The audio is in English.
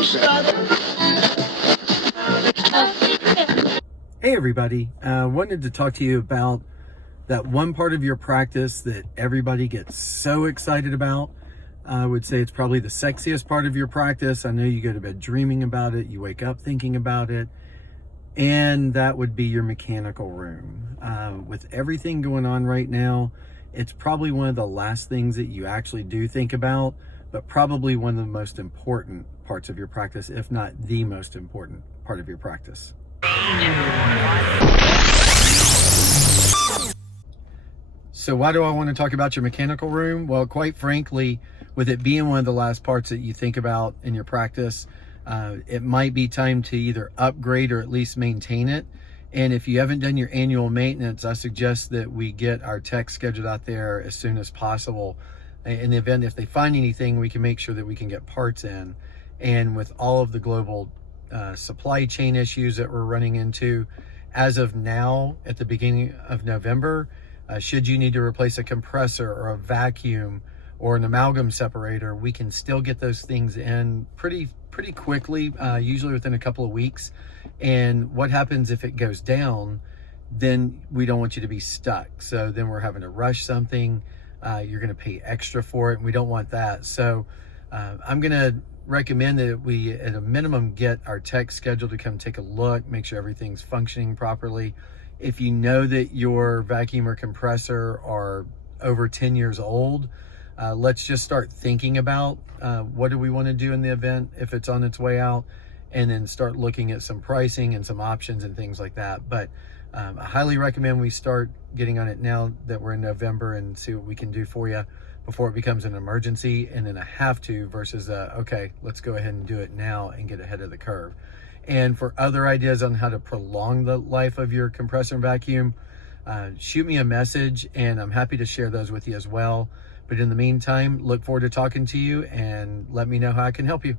Hey everybody, wanted to talk to you about that one part of your practice that everybody gets so excited about. I would say it's probably the sexiest part of your practice. I know you go to bed dreaming about it, you wake up thinking about it, and that would be your mechanical room. With everything going on right now, it's probably one of the last things that you actually do think about, but probably one of the most important parts of your practice, if not the most important part of your practice. So why do I want to talk about your mechanical room? Well, quite frankly, with it being one of the last parts that you think about in your practice, it might be time to either upgrade or at least maintain it. And if you haven't done your annual maintenance, I suggest that we get our tech scheduled out there as soon as possible. In the event if they find anything, we can make sure that we can get parts in. And with all of the global supply chain issues that we're running into, as of now, at the beginning of November, should you need to replace a compressor or a vacuum or an amalgam separator, we can still get those things in pretty quickly, usually within a couple of weeks. And what happens if it goes down, then we don't want you to be stuck. So then we're having to rush something. You're gonna pay extra for it, and we don't want that. So I'm gonna recommend that we, at a minimum, get our tech scheduled to come take a look, make sure everything's functioning properly. If you know that your vacuum or compressor are over 10 years old, let's just start thinking about what do we want to do in the event if it's on its way out, and then start looking at some pricing and some options and things like that. But I highly recommend we start getting on it now that we're in November and see what we can do for you before it becomes an emergency and then a have to versus okay, let's go ahead and do it now and get ahead of the curve. And for other ideas on how to prolong the life of your compressor and vacuum, shoot me a message and I'm happy to share those with you as well. But in the meantime, look forward to talking to you and let me know how I can help you.